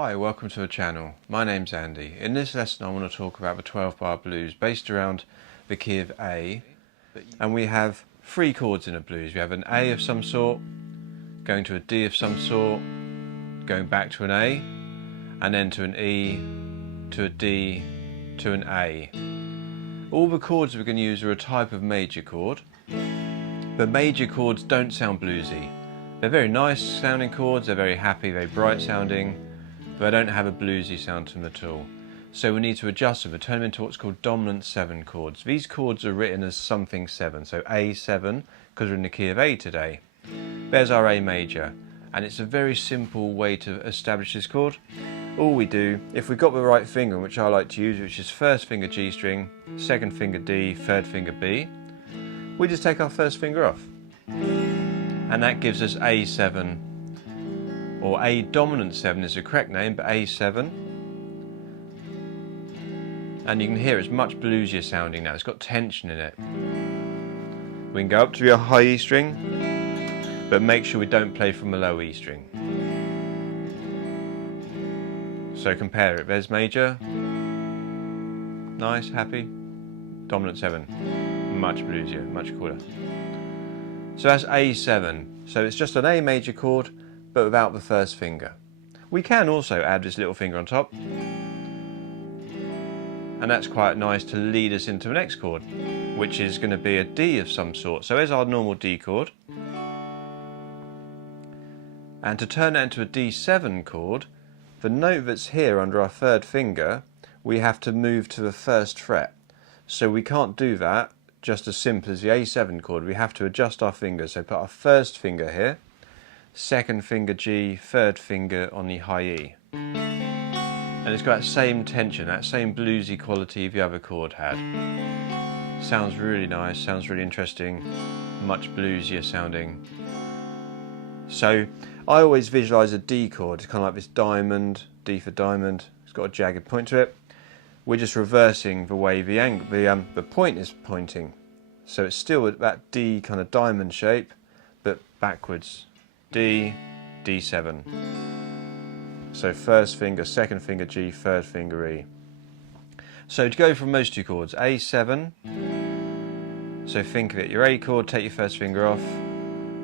Hi, welcome to the channel. My name's Andy. In this lesson I want to talk about the 12-bar blues based around the key of A, and we have three chords in a blues. We have an A of some sort, going to a D of some sort, going back to an A, and then to an E, to a D, to an A. All the chords we're going to use are a type of major chord, but major chords don't sound bluesy. They're very nice sounding chords, they're very happy, very bright sounding, but they don't have a bluesy sound to them at all. So we need to adjust them and turn them into what's called dominant 7 chords. These chords are written as something 7, so A7, because we're in the key of A today. There's our A major, and it's a very simple way to establish this chord. All we do, if we've got the right finger, which I like to use, which is first finger G string, second finger D, third finger B, we just take our first finger off. And that gives us A7, or A dominant 7 is the correct name, but A7. And you can hear it's much bluesier sounding now, it's got tension in it. We can go up to your high E string, but make sure we don't play from a low E string. So compare it, there's major, nice, happy, dominant 7, much bluesier, much cooler. So that's A7, so it's just an A major chord, but without the first finger. We can also add this little finger on top, and that's quite nice to lead us into the next chord, which is going to be a D of some sort. So there's our normal D chord, and to turn that into a D7 chord, the note that's here under our third finger, we have to move to the first fret. So we can't do that just as simple as the A7 chord. We have to adjust our fingers. So put our first finger here, second finger G, third finger on the high E. And it's got that same tension, that same bluesy quality the other chord had. Sounds really nice, sounds really interesting, much bluesier sounding. So I always visualise a D chord. It's kind of like this diamond, D for diamond. It's got a jagged point to it. We're just reversing the way the point is pointing. So it's still that D kind of diamond shape, but backwards. D, D7. So first finger, second finger G, third finger E. So to go from those two chords, A7, so think of it, your A chord, take your first finger off,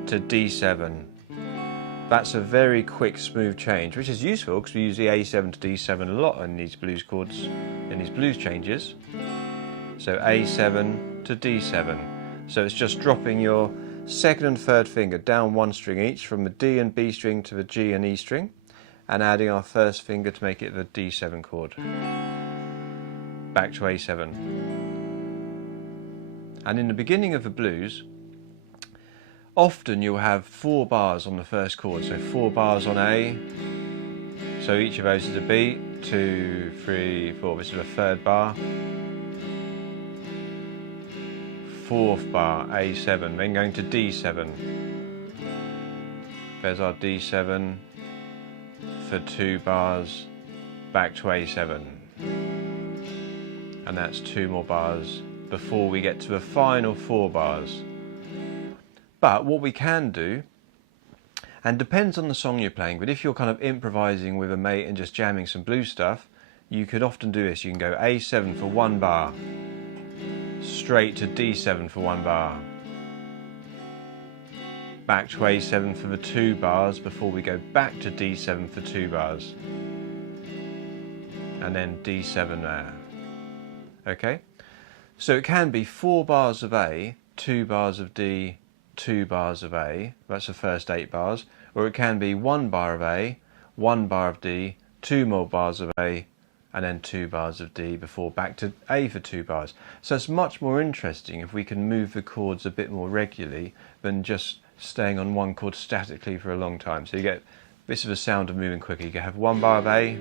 to D7. That's a very quick, smooth change, which is useful because we use the A7 to D7 a lot in these blues chords, in these blues changes. So A7 to D7. So it's just dropping your second and third finger down one string each, from the D and B string to the G and E string, and adding our first finger to make it the D7 chord. Back to A7. And in the beginning of the blues, often you'll have 4 bars on the first chord, so 4 bars on A, so each of those is a beat, 2, 3, 4, this is the third bar, 4th bar, A7, then going to D7, there's our D7 for 2 bars, back to A7, and that's 2 more bars before we get to the final 4 bars. But what we can do, and depends on the song you're playing, but if you're kind of improvising with a mate and just jamming some blues stuff, you could often do this. You can go A7 for 1 bar, straight to D7 for 1 bar, back to A7 for the 2 bars before we go back to D7 for 2 bars, and then D7 there. Okay? So it can be 4 bars of A, 2 bars of D, 2 bars of A, that's the first 8 bars, or it can be 1 bar of A, 1 bar of D, 2 more bars of A, and then 2 bars of D before back to A for 2 bars. So it's much more interesting if we can move the chords a bit more regularly than just staying on one chord statically for a long time. So you get, this is the sound of moving quicker. You can have 1 bar of A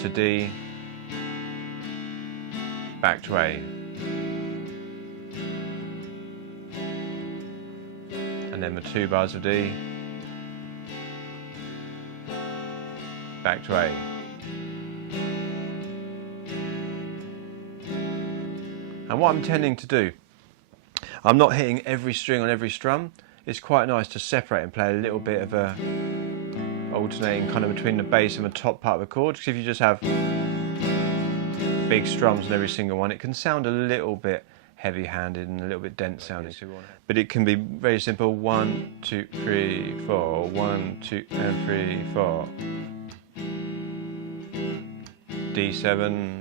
to D, back to A. And then the 2 bars of D, back to A. And what I'm tending to do, I'm not hitting every string on every strum. It's quite nice to separate and play a little bit of a alternating kind of between the bass and the top part of the chord, because if you just have big strums on every single one, it can sound a little bit heavy-handed and a little bit dense sounding. But it can be very simple: 1, 2, 3, 4, 1, 2, and 3, 4. D7.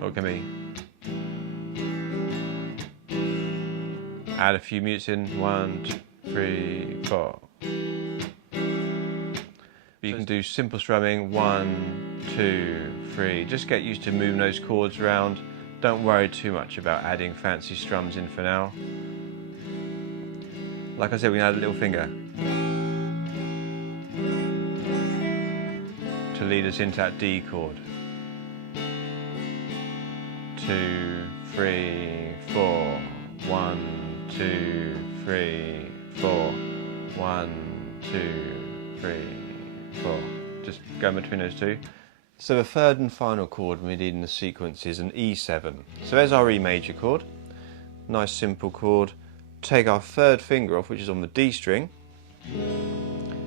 Or it can be. Add a few mutes in. 1, 2, 3, 4. You can do simple strumming. 1, 2, 3. Just get used to moving those chords around. Don't worry too much about adding fancy strums in for now. Like I said, we can add a little finger to lead us into that D chord. 2, 3, 4. 1, 2, 3, 4. 1, 2, 3, 4. Just go between those two. So the third and final chord we need in the sequence is an E7. So there's our E major chord. Nice simple chord. Take our third finger off, which is on the D string,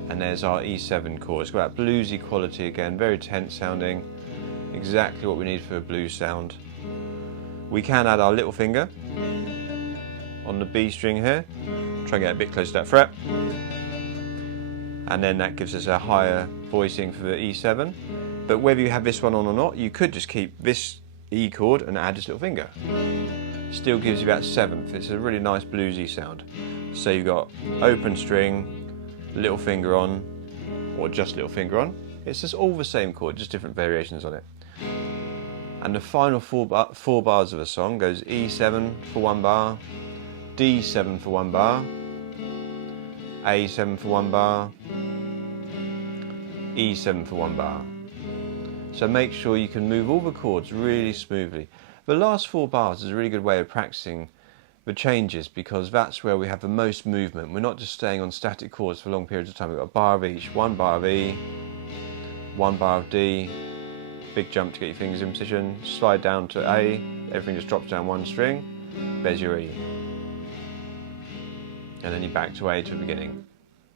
and there's our E7 chord. It's got that bluesy quality again, very tense sounding. Exactly what we need for a blues sound. We can add our little finger on the B string here. Try and get a bit close to that fret. And then that gives us a higher voicing for the E7. But whether you have this one on or not, you could just keep this E chord and add this little finger. Still gives you that seventh. It's a really nice bluesy sound. So you've got open string, little finger on, or just little finger on. It's just all the same chord, just different variations on it. And the final four bars of a song goes E7 for 1 bar, D7 for 1 bar, A7 for 1 bar, E7 for 1 bar. So make sure you can move all the chords really smoothly. The last 4 bars is a really good way of practicing the changes, because that's where we have the most movement. We're not just staying on static chords for long periods of time. We've got a bar of each, 1 bar of E, 1 bar of D, big jump to get your fingers in position, slide down to A, everything just drops down 1 string, there's your E. And then you're back to A to the beginning.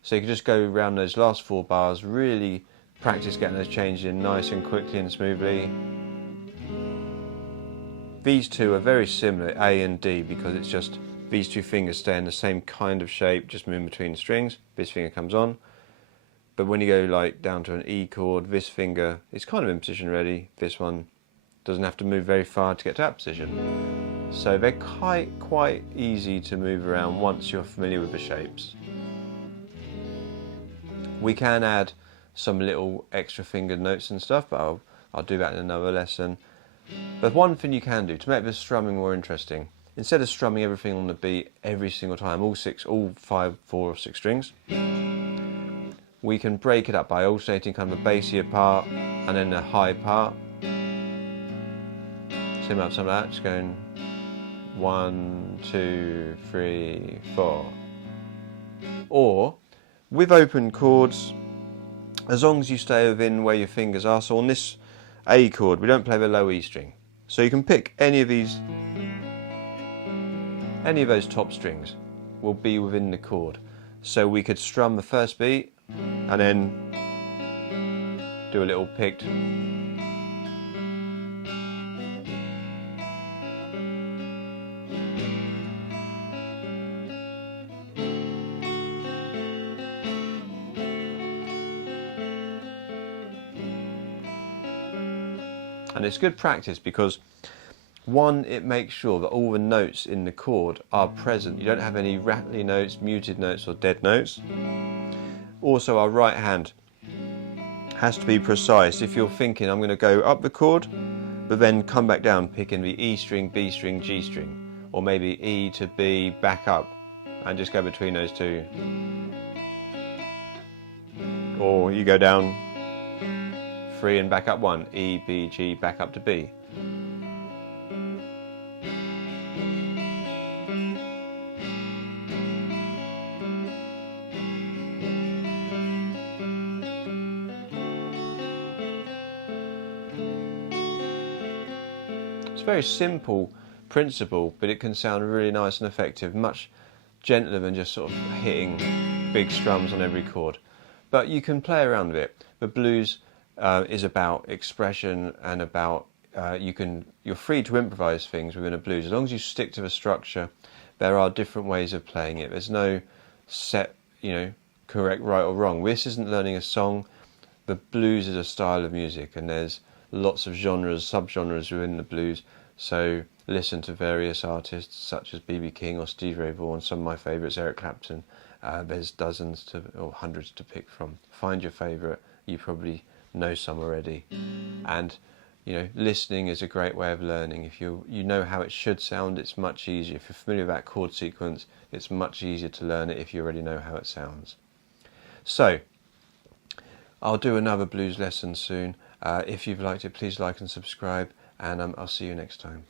So you can just go around those last 4 bars, really practice getting those changes in nice and quickly and smoothly. These two are very similar, A and D, because it's just these 2 fingers stay in the same kind of shape, just moving between the strings. This finger comes on. But when you go like down to an E chord, this finger is kind of in position ready. This one doesn't have to move very far to get to that position. So they're quite easy to move around once you're familiar with the shapes. We can add some little extra fingered notes and stuff, but I'll do that in another lesson. But one thing you can do to make the strumming more interesting, instead of strumming everything on the beat every single time, all 5, 4 or 6 strings, we can break it up by alternating kind of a bassier part and then a high part. So up some of that, just going 1, 2, 3, 4. Or with open chords, as long as you stay within where your fingers are. So on this A chord, we don't play the low E string. So you can pick any of those top strings will be within the chord. So we could strum the first beat and then do a little picked. And it's good practice because, one, it makes sure that all the notes in the chord are present. You don't have any rattly notes, muted notes or dead notes. Also, our right hand has to be precise. If you're thinking, I'm going to go up the chord, but then come back down, picking the E string, B string, G string, or maybe E to B, back up, and just go between those two. Or you go down 3 and back up 1, E, B, G, back up to B. It's a very simple principle, but it can sound really nice and effective, much gentler than just sort of hitting big strums on every chord. But you can play around with it. The blues is about expression and about you're free to improvise things within a blues as long as you stick to the structure. There are different ways of playing it. There's no set, correct right or wrong. This isn't learning a song. The blues is a style of music, and there's lots of genres, subgenres within the blues. So listen to various artists such as B.B. King or Stevie Ray Vaughan. Some of my favourites, Eric Clapton. There's dozens or hundreds to pick from. Find your favourite. You probably know some already. And listening is a great way of learning. If you know how it should sound, it's much easier. If you're familiar with that chord sequence, it's much easier to learn it if you already know how it sounds. So, I'll do another blues lesson soon. If you've liked it, please like and subscribe, and I'll see you next time.